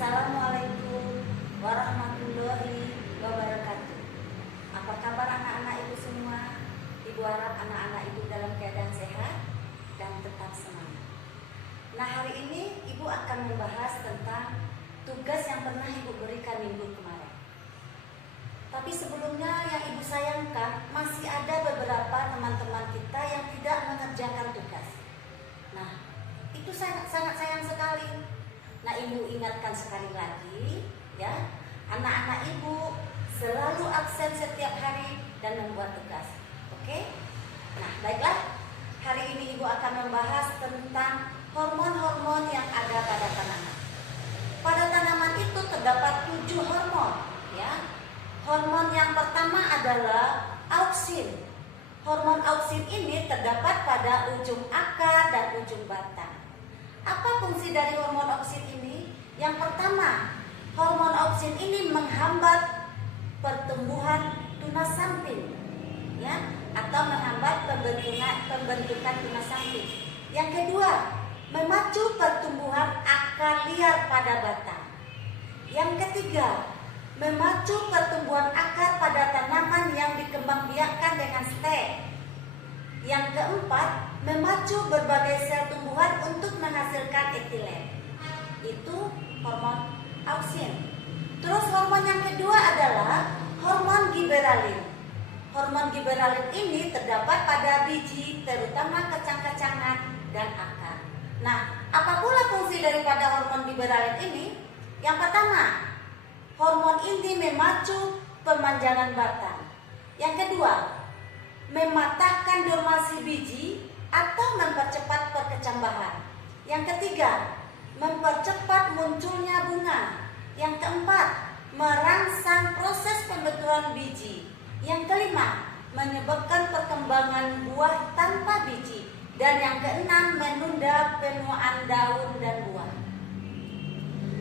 Assalamualaikum warahmatullahi wabarakatuh. Apa kabar anak-anak ibu semua? Ibu harap anak-anak ibu dalam keadaan sehat dan tetap semangat. Nah, hari ini ibu akan membahas tentang tugas yang pernah ibu berikan minggu kemarin. Tapi sebelumnya yang ibu sayangkan, masih ada beberapa teman-teman kita yang tidak mengerjakan tugas. Nah, itu sangat sayang sekali. Nah, ibu ingatkan sekali lagi ya, anak-anak ibu selalu absen setiap hari dan membuat tugas. Oke? Nah, baiklah. Hari ini ibu akan membahas tentang hormon-hormon yang ada pada tanaman. Pada tanaman itu terdapat 7 hormon ya. Hormon yang pertama adalah auksin. Hormon auksin ini terdapat pada ujung akar dan ujung batang. Apa fungsi dari hormon auksin ini? Yang pertama, hormon auksin ini menghambat pertumbuhan tunas samping, ya, atau menghambat pembentukan tunas samping. Yang kedua, memacu pertumbuhan akar liar pada batang. Yang ketiga, memacu pertumbuhan akar pada tanaman yang dikembangbiakkan dengan stem. Yang keempat, memacu berbagai sel tumbuhan untuk menghasilkan etilen. Itu hormon auksin. Terus hormon yang kedua adalah hormon giberalin. Hormon giberalin ini terdapat pada biji, terutama kacang-kacangan dan akar. Nah, apa pula fungsi daripada hormon giberalin ini? Yang pertama, hormon ini memacu pemanjangan batang. Yang kedua, mematahkan dormasi biji atau mempercepat perkecambahan. Yang ketiga, mempercepat munculnya bunga. Yang keempat, merangsang proses pembentukan biji. Yang kelima, menyebabkan perkembangan buah tanpa biji. Dan yang keenam, menunda penuaan daun dan buah.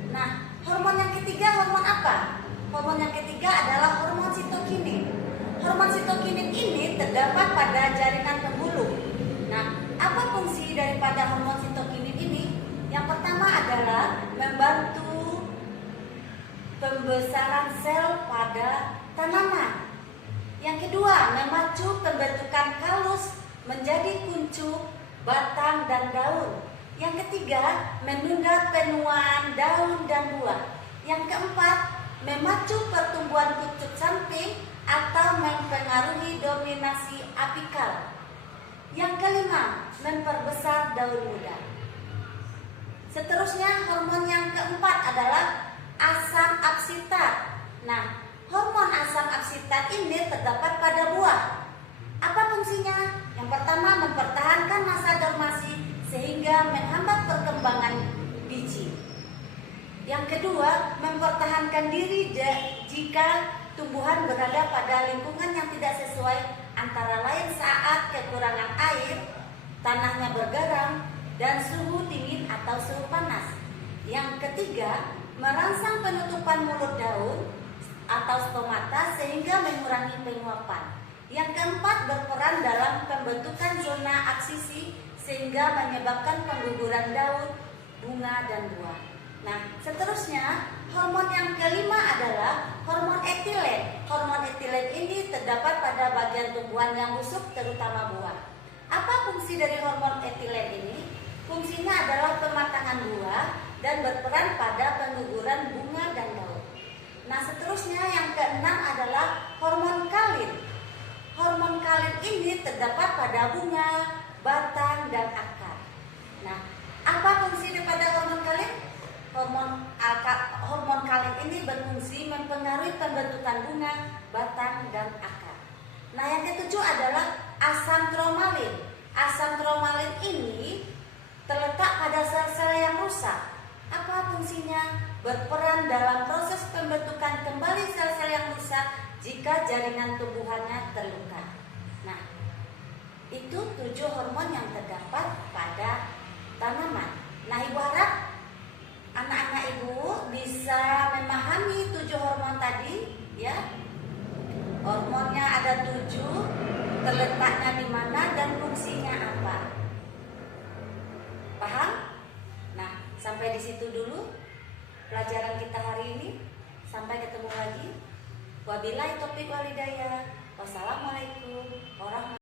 Nah, hormon yang ketiga hormon apa? Hormon yang ketiga adalah hormon sitokinin. Hormon sitokinin ini terdapat pada jaringan pembuluh. Nah, apa fungsi daripada hormon sitokinin ini? Yang pertama adalah membantu pembesaran sel pada tanaman. Yang kedua, memacu pembentukan kalus menjadi kuncup, batang, dan daun. Yang ketiga, menunda penuaan daun dan buah. Yang keempat, memacu pertumbuhan kuncup samping atau mempengaruhi dominasi apikal. Yang kelima, memperbesar daun muda. Seterusnya, hormon yang keempat adalah asam absitat. Nah, hormon asam absitat ini terdapat pada buah. Apa fungsinya? Yang pertama, mempertahankan masa dormasi sehingga menghambat perkembangan biji. Yang kedua, mempertahankan diri jika tumbuhan berada pada lingkungan yang tidak sesuai, antara lain saat kekurangan air, tanahnya bergaram, dan suhu dingin atau suhu panas. Yang ketiga, merangsang penutupan mulut daun atau stomata sehingga mengurangi penguapan. Yang keempat, berperan dalam pembentukan zona aksisi sehingga menyebabkan pengguguran daun, bunga, dan buah. Nah, seterusnya, hormon yang kelima adalah hormon etilen. Hormon etilen ini terdapat pada bagian tumbuhan yang busuk, terutama buah. Apa fungsi dari hormon etilen ini? Fungsinya adalah pematangan buah dan berperan pada pengguguran bunga dan daun. Nah, seterusnya yang keenam adalah hormon kalin. Hormon kalin ini terdapat pada bunga, batang, dan akar. Nah, apa fungsi daripada hormon kalin? Hormon kalin ini berfungsi mempengaruhi pembentukan bunga, batang, dan akar. Nah, yang ketujuh adalah asam tromalin. Asam tromalin ini terletak pada sel-sel yang rusak. Apa fungsinya? Berperan dalam proses pembentukan kembali sel-sel yang rusak jika jaringan tumbuhannya terluka. Nah, itu 7 hormon yang terdapat pada tanaman. Nah, ibu harap anak-anak ibu bisa memahami 7 hormon tadi, ya. Hormonnya ada 7, terletaknya di mana dan fungsinya apa. Paham? Nah, sampai di situ dulu. pelajaran kita hari ini. Sampai ketemu lagi. Wabillahi taufiq wal hidayah. Wassalamualaikum warahmatullahi wabarakatuh.